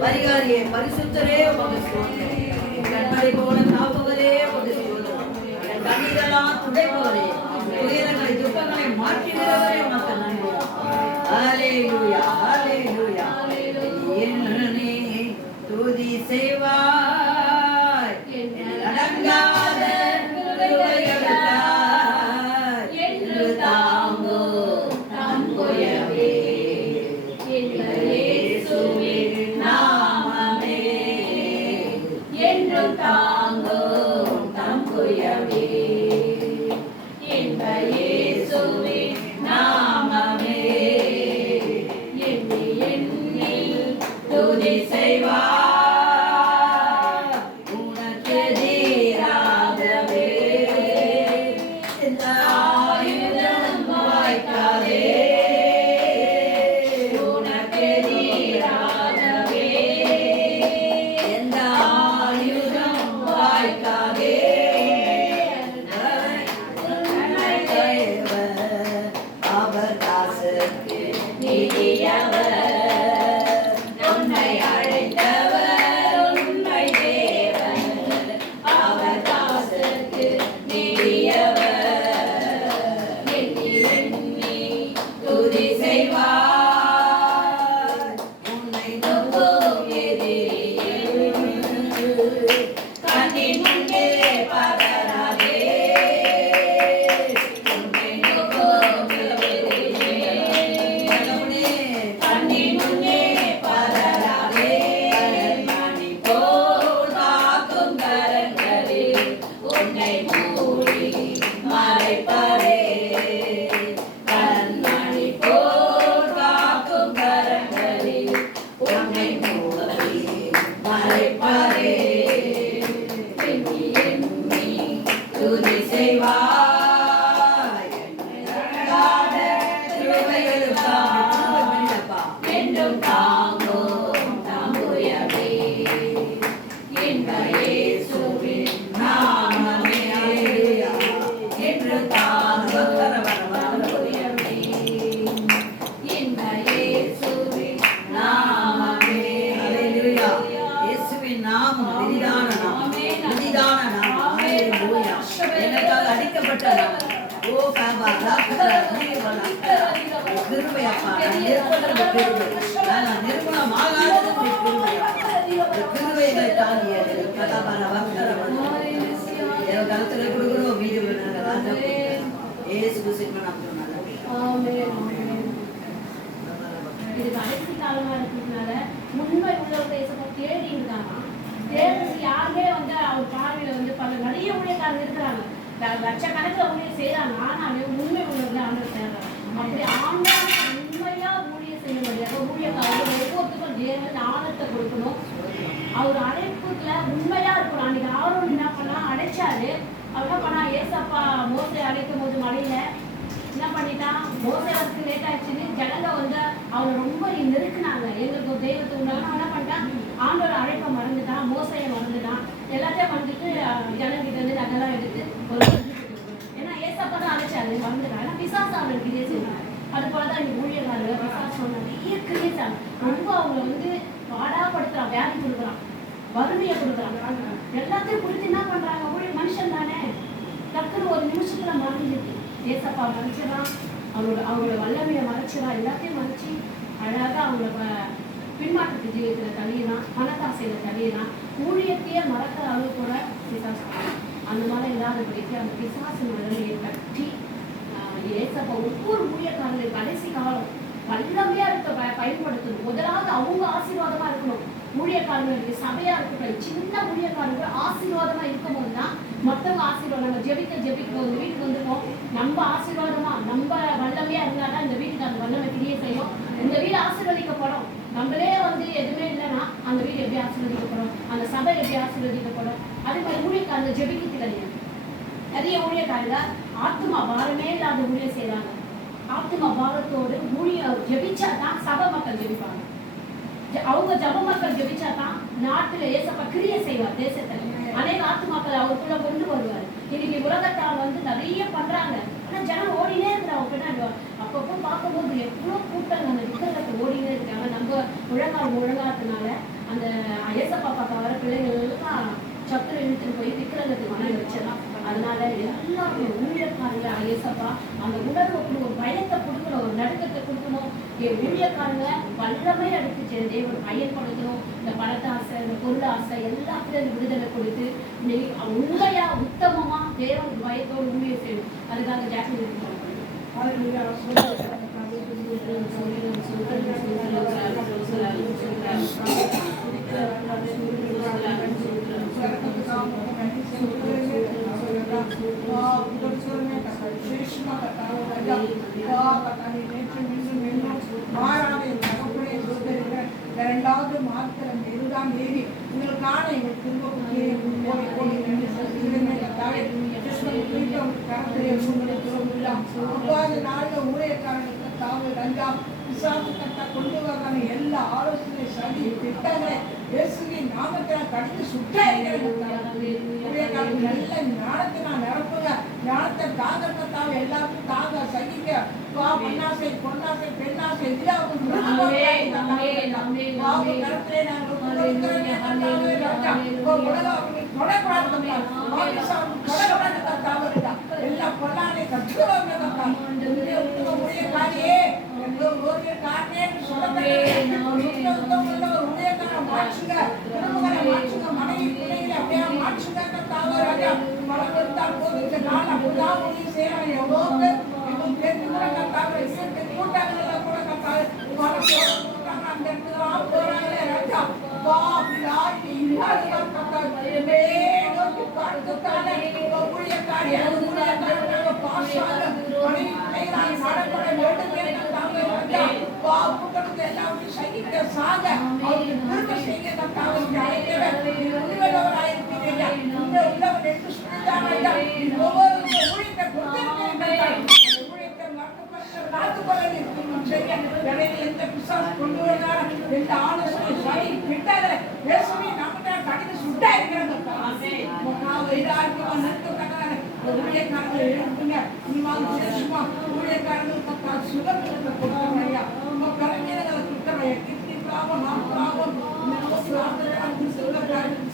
பரிகாரியே பரிசுத்தரே உமக்கு ஸ்தோத்திரம். கண்மலை போல காப்பவரே உமக்கு ஸ்தோத்திரம். கண்ணீரெல்லாம் துடைப்பவரே, துயரங்களை துக்கங்களை மாற்றுகிறவரே உமக்கு நன்றி. ஹல்லேலூயா ஹல்லேலூயா. என்னே துதி செய்வாய் அடங்காத கிருபைகளுக்காய் என்று தாங்கோ நம் கொயவே தாங்கோ தம் குயவே என்ப இயேசுவே நாமமே எண்ணி எண்ணி துதி செய்வார் உனக்கு எதிராகவே இந்த ஆயுதம் வாய்க்காதே உனக்கு எதிராகவே எந்த நம்மை அழைத்தவர் ஓ காபா கிருபையப்பா நிர்மூலமாகாதது கிருபைகளை தாண்டியது கதாபார கருத்துல கொடுக்குறோம் வீடு ஏசு இது கடைசி காலமா இருக்கிறதுனால உண்மை உள்ளவங்க இயேசுவை தேடி இருக்காங்க. தேடுறது யாருமே வந்து அவர் பார்வையில வந்து பல நிறைய ஊழியக்காரங்க இருக்கிறாங்க, லட்சக்கணக்கில் ஊழியம் செய்யறாங்க. ஆனாலும் உண்மை உள்ளவங்க ஆண்டவர் தேடுறாங்க. அப்படி ஆண்டவர் உண்மையா ஊழியம் செய்ய முடியாது. ஊழியக்காரங்க ஒவ்வொருத்தருக்கும் தேவன் ஞானத்தை கொடுக்கணும். அவர் அழைப்புல உண்மையா இருக்கணும். அன்னைக்கு ஆரோன் என்ன பண்ணா, அழைச்சாரு. அவர் என்ன பண்ணா, ஏசப்பா மோசை அழைக்கும் போது மழையில என்ன பண்ணிட்டான், மோசை வரத்துக்கு லேட் ஆயிடுச்சுன்னு ஜனங்க வந்து அவனை ரொம்ப நெருக்குனாங்க. எங்களுக்கு தெய்வத்தை உண்டான என்ன பண்ணிட்டான், ஆண்டோட அழைப்பை மறந்துட்டான், மோசையை மறந்துட்டான், எல்லாத்தையும் மறந்துட்டு ஜனங்கிட்ட இருந்து நகெல்லாம் எடுத்து ஒரு ஏன்னா ஏசப்பா தான் அழைச்சாரு, மறந்துட்டான். ஏன்னா பிசாசு அவனுக்கு இதே செய்வாங்க. அது போலதான் இந்த ஊழியக்காரங்க பிசாசு நிறைய கிரியேட்டாங்க. ரொம்ப அவங்க வந்து பாடாப்படுத்துறான், வியாதி கொடுக்குறான், வறுமையை கொடுக்குறாங்க. எல்லாத்தையும் கொடுத்து என்ன பண்றாங்க, ஊழிய மனுஷன் தானே, டக்குன்னு ஒரு நிமிஷத்துல மறைஞ்சிருக்கு. ஏசப்பா மறைச்சிடான், அவங்களோட வல்லமையை மறைச்சிடான், எல்லாத்தையும் மறைச்சி அழகாக அவங்கள பின்மாற்றத்து ஜீவியத்துல தள்ளிடலாம், பணத்தாசையில தள்ளிடலாம், ஊழியத்தையே மறக்கிற அளவு கூட பிசாசு. அந்த மாதிரி இல்லாதபடிக்கு அந்த பிசாசு மனநிலையை கட்டி ஏசப்பா ஒவ்வொரு ஊழியக்காரங்களும் கடைசி காலம் வல்லமையா இருக்க பயன்படுத்தணும். முதலாவது அவங்க ஆசீர்வாதமா இருக்கணும். ஊழியக்காரங்களுக்கு சபையா இருக்கட்டும், சின்ன ஊழியக்காரங்க ஆசீர்வாதமா இருக்கும் போதுதான் மற்றவங்க ஆசீர்வாதம். நம்ம ஜெபிக்க இந்த வீட்டுக்கு வந்துருக்கோம், நம்ம ஆசீர்வாதமா நம்ம வல்லமையா இருந்தாதான் இந்த வீட்டுக்கு அந்த வல்லமை கிரியை செய்யும், இந்த வீடு ஆசீர்வதிக்கப்படும். நம்மளே வந்து எதுவுமே இல்லைன்னா அந்த வீடு எப்படி ஆசீர்வதிக்கப்படும், அந்த சபை எப்படி ஆசீர்வதிக்கப்படும். அதே மாதிரி ஊழியக்காரங்க ஜெபிக்கிறது கிடையாது. நிறைய ஊழியக்காரங்க ஆத்மா பாரமே இல்லாத ஊழியம் செய்யறாங்க. ஆத்மா பாரத்தோடு ஊழியம் ஜெபிச்சா தான் சபை மக்கள் ஜெபிப்பாங்க. அவங்க ஜப மக்கள் ஜெபிச்சா தான் நாட்டுல ஏசப்பா கிரியை செய்வார். தேசத்துல அநேக ஆத்மாக்கள் அவருக்குள்ள கொண்டு வருவார். இன்னைக்கு உலகத்தால் வந்து நிறைய பண்றாங்க, ஆனா ஜனம் ஓடினே இருக்கிறாங்க பின்னாடி. அப்பப்போ பார்க்கும்போது எவ்வளவு கூட்டம் அந்த விக்கிரகத்தை ஓடினே இருக்காங்க. நம்ம முழங்காத்தினால அந்த ஏசப்பா பார்க்க வர பிள்ளைகள் எல்லாம் சத்துரு இழுத்துட்டு போய் விக்கிரகத்துக்கு மனம் வச்சிடலாம். அதனால எல்லாருமே ஊழியக்காரங்க ஏசப்பா அந்த உணர்வுக்கு ஒரு பயத்தை கொடுக்கணும், ஒரு நடுக்கத்தை கொடுக்கணும். ஊழியக்காரங்க வல்லமே எடுத்துச்சு தேவன் பயன்படுத்தணும். இந்த பணத்தை ஆசை, இந்த பொருள் ஆசை எல்லாத்துலையும் விடுதலை கொடுத்து உண்மையா உத்தமமா தேவனுக்கு பயத்தோடு ஊழியம் செய்யணும். அதுக்காக ஜாஸ்தி இரண்டாவது மாத்திரம் இதுதான் தேதி உங்களுக்கான எங்கள் நாளில் ஊழியக்காரர்களுக்கு தாவல் ரஞ்சாம் விசாசு கட்ட கொண்டு வராங்க. எல்லா ஆலோசனை சரி திட்டங்களை இயேசுவின் நாமத்தில் கடித்து ஊழியக்காரர்கள் நல்ல ஞானத்தை நான் நிரப்புங்க. ஞானத்தை தாங்கத்தாவ எல்லாருக்கும் தாங்க சகிக்க பொன்னாசை பொன்னாசை பெண்ணாசை எல்லா பொன்னானை ஊழியக்காரியே ஊழியக்காரனே மாற்றுங்க மனைவி பிள்ளைகளை அப்படியே மாற்றுங்க. போது இந்த நாள் அப்படிதான் ஊழியம் செய்யறாங்க. எவ்வளோ பேர் தெரிஞ்சு கூட கத்தாங்க, கூட்டாளர்கள் கூட கத்தாங்க, அந்த இடத்துலாம் போறாங்களே ராஜா கொண்டு வந்தார். எந்த ஆலோசனை சரி விட்டாதே பேசவே நம்ம கடிந்து சுட்டா இருக்கிறாங்க. ஊழியக்காரர்கள் எழுப்புங்க. சும்மா ஊழியக்காரர்கள் சுகத்தை கொடுத்தாங்க. உங்க கலைஞர்களை கொடுத்தாங்க. கிட்னி ப்ராப்ளம், ஹார்ட் ப்ராப்ளம்,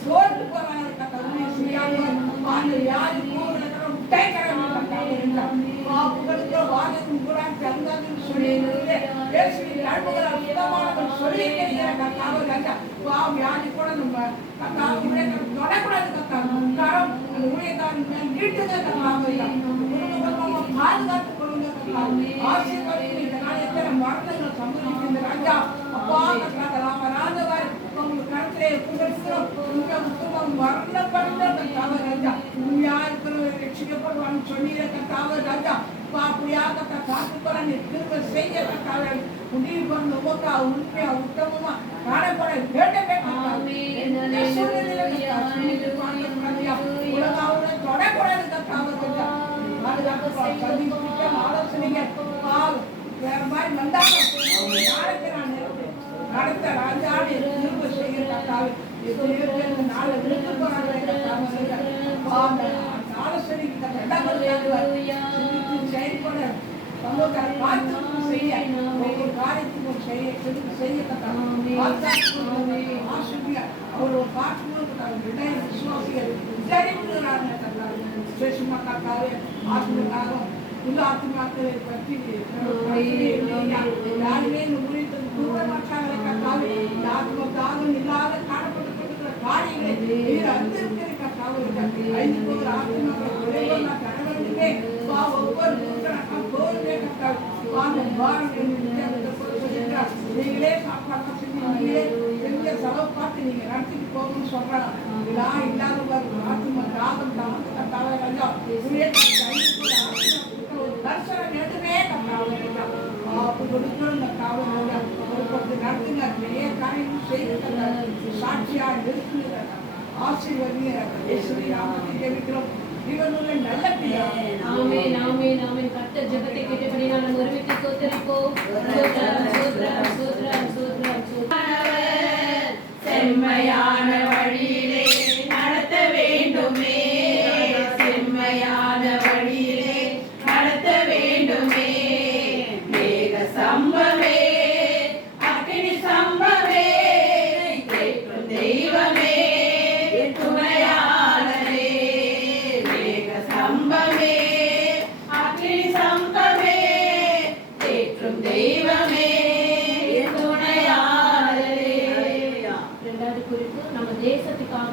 சோர்ந்து போறாங்க. யாரு நரம்புகள் சுத்தமானவன் சொல்லி தெரிகிற கர்த்தாவே ராஜா வியாதி கூட நம்ம கர்த்தாவே ஊழியக்காரன் தொடக்கூடாது கர்த்தாவே கரம் ஊழியக்காரன் மேல் நீட்டுங்க கர்த்தாவே பாதுகாத்துக் கொள்ளுங்க கர்த்தாவே ஆசீர்வதிங்க இந்த நாள் எத்தனை மரணங்கள் சம்பவிக்கின்ற ராஜா அப்பா கர்த்தாவே வராதவர் உங்க கருத்திலே புகழ்கிறோம் உங்க குடும்பம் மரணப்படுத்த கர்த்தாவே ராஜா உண்மையா இருக்கிறவரை ரட்சிக்கப்படுவான்னு சொன்னீங்க கர்த்தாவே ராஜா அப்படியா கர்த்தா காத்துக்கொள்ள நீ திரும்ப செய்ய கர்த்தாவே முடிவு பண்ண உமக்கா உண்மையா உத்தமமா காணப்பட வேண்டுமே உலகாவுல தொடக்கூடாது கர்த்தாவே ராஜா ஆலோசனைங்க வேற மாதிரி வந்தாலும் நாளைக்கு நான் நடத்த ராஜாடு திரும்ப செய்ய கர்த்தாவே எத்தனையோ பேர் நாளை விழுந்து போறாங்க ஆலோசனைக்கு செயல்பட சமூகத்தை பார்த்து செய்ய ஒவ்வொரு காரியத்துக்கும் செய்ய அவரோட பார்க்கும்போது விசுவாசிகள் தெரிவிக்கிறாங்க விசேஷமாக்காவே ஆத்மக்காக இந்த ஆத்மாக்களை பற்றி யாருமே இந்த முடித்து தூரமாற்றாங்களை கட்டாவே இந்த ஆத்மக்காக இல்லாத காணப்பட்டு கொண்டிருக்கிற காரியங்களை நீர் அறிந்திருக்கிற கட்டாவே ஐந்து போகிற ஆத்மாக்களை கணவனுமே ஒவ்வொரு கோவிலே கட்டாவே நீங்களே சாப்பாடு செஞ்சீங்களே செஞ்ச செலவு பார்த்து நீங்க நடத்திட்டு போகணும்னு சொல்றாங்க இதெல்லாம் இல்லாதவர் ஆத்ம தாகம் தான் கட்டாவே ராஜா தரிசனம் எதுவுமே கட்டாவே கொடுக்கணும் கட்டாவே நடத்துங்க நிறைய காரியம் செய்து சாட்சியா இருக்குங்க ஆசீர்வதிங்க ஜெபிக்கிறோம் இவனுள்ள நல்ல பிதாவே ஆமென் ஆமென் ஆமென் கர்த்தர் ஜெபத்தை கேட்டபடியால் நாம் ஒருமித்து ஸ்தோத்திரிப்போம் ஸ்தோத்திரம் ஸ்தோத்திரம் ஸ்தோத்திரம் ஸ்தோத்திரம் ஸ்தோத்திரம் செம்மையான வழியிலே நடத்த வேண்டுமே செம்மையான வழியிலே நடத்த வேண்டுமே மேக சம்பவே அக்கினி சம்பவே கேட்கும் தெய்வமே துணையாளரே மேக சம்பவே அக்கினி சம்பவே கேட்கும் தெய்வமே துணையாளரே இரண்டாவது குறிப்பு நம்ம தேசத்துக்காக